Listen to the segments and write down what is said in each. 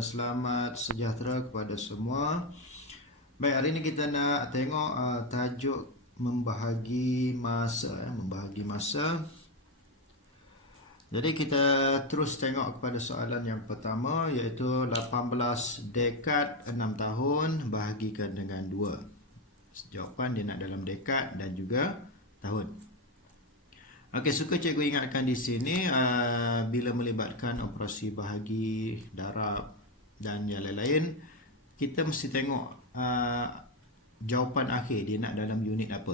dan selamat sejahtera kepada semua. Baik, hari ini kita nak tengok tajuk membahagi masa. Membahagi masa. Jadi kita terus tengok kepada soalan yang pertama, iaitu 18 dekad 6 tahun bahagikan dengan 2. Jawapan dia nak dalam dekad dan juga tahun. Okey, suka cikgu ingatkan di sini bila melibatkan operasi bahagi, darab dan yang lain-lain, kita mesti tengok jawapan akhir dia nak dalam unit apa.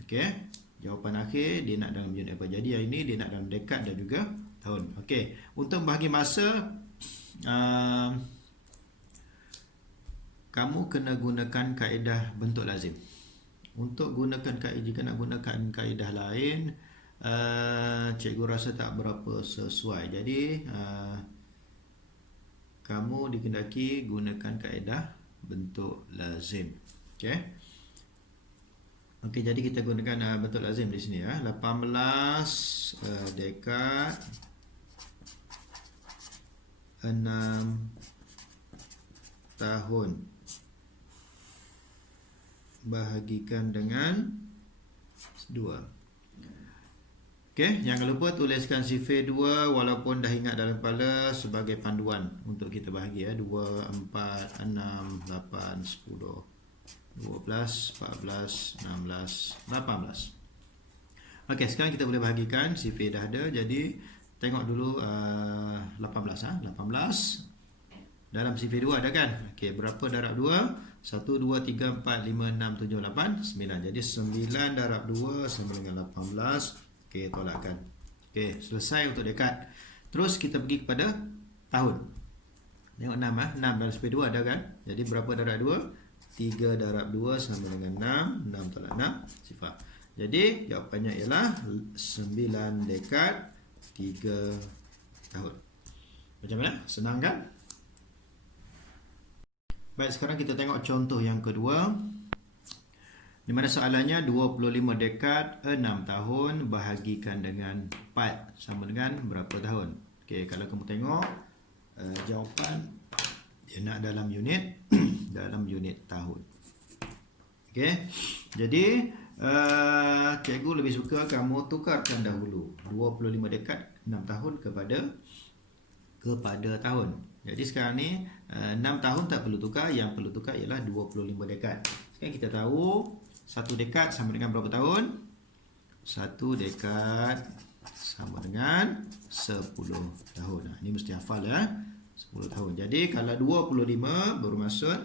Okey, jawapan akhir dia nak dalam unit apa. Jadi yang ini dia nak dalam dekad dan juga tahun. Okey, untuk bahagi masa kamu kena gunakan kaedah bentuk lazim. Untuk gunakan kaedah, jika nak gunakan kaedah lain, cikgu rasa tak berapa sesuai. Jadi kamu dikendaki gunakan kaedah bentuk lazim. Okey. Okey, jadi kita gunakan bentuk lazim di sini ya. 18 dekad 6 tahun bahagikan dengan 2. Okey, jangan lupa tuliskan sifir 2 walaupun dah ingat dalam kepala sebagai panduan untuk kita bahagi ya. 2, 4, 6, 8, 10, 12, 14, 16, 18. Okey, sekarang kita boleh bahagikan, sifir dah ada. Jadi tengok dulu 18 18 dalam sifir 2 ada kan? Okey, berapa darab 2? 1, 2, 3, 4, 5, 6, 7, 8, 9. Jadi 9 darab 2 sama dengan 18. Okey, tolakkan. Okey, selesai untuk dekad. Terus kita pergi kepada tahun. Tengok 6 6 dalam sifir 2 ada kan? Jadi berapa darab 2? 3 darab 2 sama dengan 6. 6 tolak 6, sifar. Jadi jawapannya ialah 9 dekad 3 tahun. Macam mana? Senang kan? Baik, sekarang kita tengok contoh yang kedua. Di mana soalannya 25 dekad 6 tahun bahagikan dengan 4 sama dengan berapa tahun? Okey, kalau kamu tengok jawapan dia nak dalam unit dalam unit tahun. Okey. Jadi cikgu lebih suka kamu tukarkan dahulu 25 dekad 6 tahun kepada tahun. Jadi sekarang ni 6 tahun tak perlu tukar, yang perlu tukar ialah 25 dekad. Sekarang kita tahu 1 dekad sama dengan berapa tahun? 1 dekad sama dengan 10 tahun. Ini mesti hafal ya. 10 tahun. Jadi kalau 25 bermaksud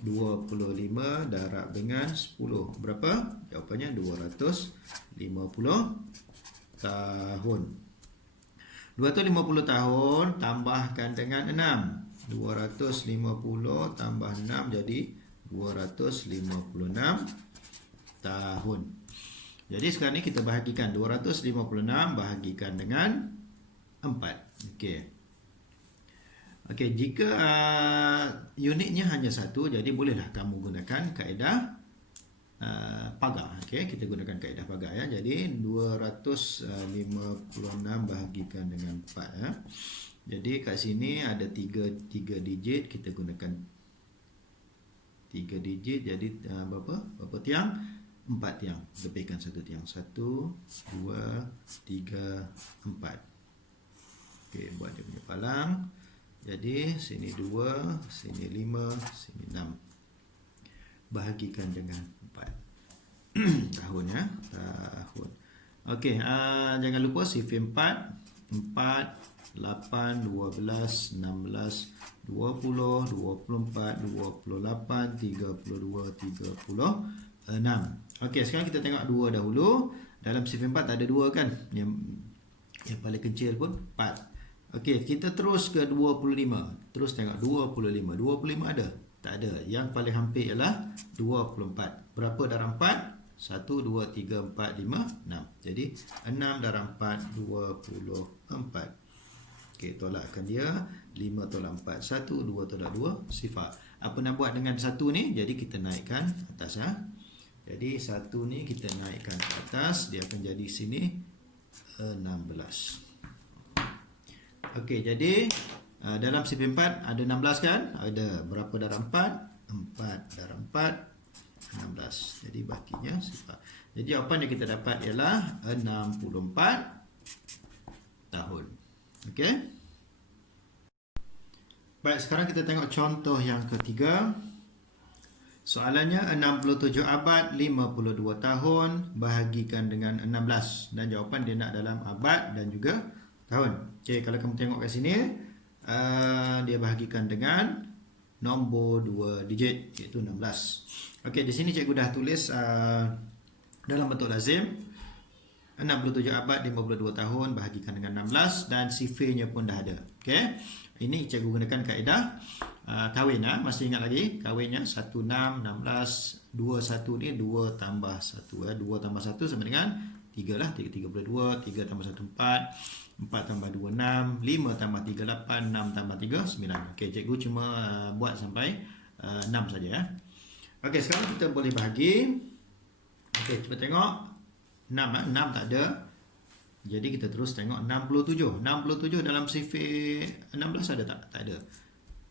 25 darab dengan 10. Berapa? Jawapannya 250 tahun. 250 tahun tambahkan dengan 6. 250 tambah 6 jadi 256 tahun. Jadi sekarang ni kita bahagikan 256 bahagikan dengan 4. Okey. Okey, jika unitnya hanya 1, jadi bolehlah kamu gunakan kaedah pagar. Okey, kita gunakan kaedah pagar ya. Jadi 256 bahagikan dengan 4 ya. Jadi kat sini ada 3 digit, kita gunakan 3 digit, jadi berapa tiang? 4 tiang. Lebihkan 1 tiang. 1, 2, 3, 4. Okey, buat dia punya palang. Jadi sini 2, sini 5, sini 6. Bahagikan dengan 4. Tahun ya, tahun. Okey, jangan lupa sifir 4, 8, 12, 16, 20, 24, 28, 32, 36. Okey, sekarang kita tengok 2 dahulu. Dalam sifir 4 ada 2 kan? Yang paling kecil pun 4. Okey, kita terus ke 25. Terus tengok 25. 25 ada? Tak ada. Yang paling hampir ialah 24. Berapa darab 4? 1, 2, 3, 4, 5, 6. Jadi 6 darab 4, 24. Okey, tolakkan dia. 5 tolak 4, 1, 2 tolak 2, sifar. Apa nak buat dengan 1 ni? Jadi kita naikkan atas ya. Jadi 1 ni kita naikkan ke atas, dia akan jadi sini 16. Okey, jadi Dalam sifir 4 ada 16 kan? Ada. Berapa darab 4? 4 darab 4, 16. Jadi bahaginya sifar. Jadi jawapan yang kita dapat ialah 64 tahun. Okey. Baik, sekarang kita tengok contoh yang ketiga. Soalannya 67 abad 52 tahun bahagikan dengan 16, dan jawapan dia nak dalam abad dan juga tahun. Okey, kalau kamu tengok kat sini, dia bahagikan dengan nombor 2 digit iaitu 16. Okey, di sini cikgu dah tulis dalam bentuk lazim 67 abad 52 tahun bahagikan dengan 16 dan sifirnya pun dah ada. Okey. Ini cikgu gunakan kaedah kahwin, masih ingat lagi kahwinnya 16 16 21 ni 2 tambah 1 2 tambah 1 sama dengan 3 lah, 32, 3 tambah 1 4, 4 tambah 2 6, 5 tambah 3 8, 6 tambah 3 9. Okey, cikgu cuma buat sampai 6 saja. Okey, sekarang kita boleh bahagi. Okey, cuba tengok 6 tak ada. Jadi kita terus tengok 67. 67 dalam sifir 16 ada tak? Tak ada.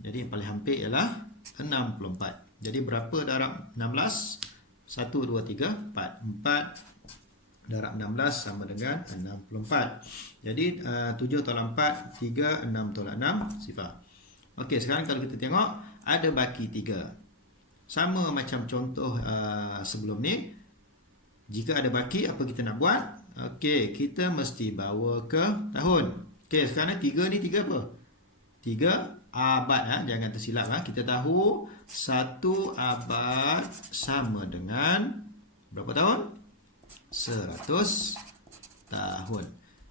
Jadi yang paling hampir ialah 64. Jadi berapa darab 16? 1 2 3 4. 4 darab 16 sama dengan 64. Jadi 7 tolak 4, 3, 6 tolak 6, sifar. Okey, sekarang kalau kita tengok ada baki 3. Sama macam contoh sebelum ni. Jika ada baki, apa kita nak buat? Okey, kita mesti bawa ke tahun. Okey, sekarang 3 ni 3 apa? 3 abad. Jangan tersilap. Kita tahu 1 abad sama dengan berapa tahun? 100 tahun.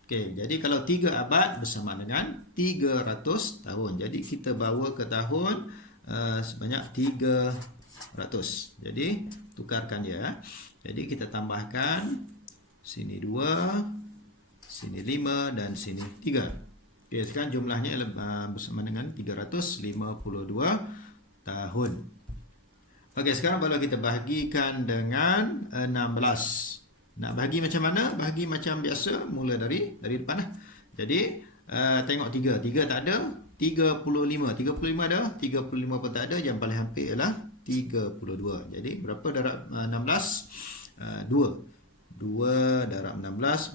Okey, jadi kalau 3 abad bersama dengan 300 tahun. Jadi kita bawa ke tahun sebanyak 300. Jadi tukarkan dia. Jadi kita tambahkan sini 2, sini 5 dan sini 3. Okey, sekarang jumlahnya bersama dengan 352 tahun. Okey, sekarang kalau kita bahagikan dengan 16. Nak bahagi macam mana? Bahagi macam biasa, mula dari depan. Jadi tengok 3. 3 tak ada. 35. 35 ada. 35 pun tak ada. Yang paling hampir ialah 32. Jadi berapa darab 16? 2 darab 16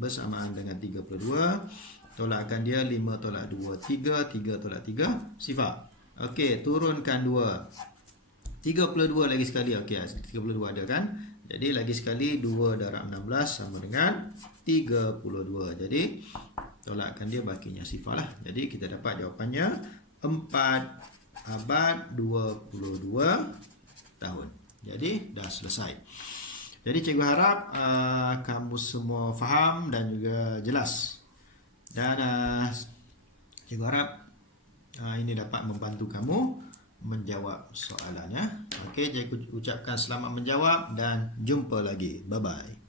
bersamaan dengan 32. Tolakkan dia 5 tolak 2 3, 3 tolak 3 sifar. Okey, turunkan 2. 32 lagi sekali. Okey, 32 ada kan? Jadi lagi sekali 2 darab 16 sama dengan 32. Jadi tolakkan dia bakinya sifar lah. Jadi kita dapat jawapannya 4 abad 22 tahun. Jadi dah selesai. Jadi cikgu harap kamu semua faham dan juga jelas. Dan cikgu harap ini dapat membantu kamu menjawab soalannya. Okey, cikgu ucapkan selamat menjawab dan jumpa lagi. Bye bye.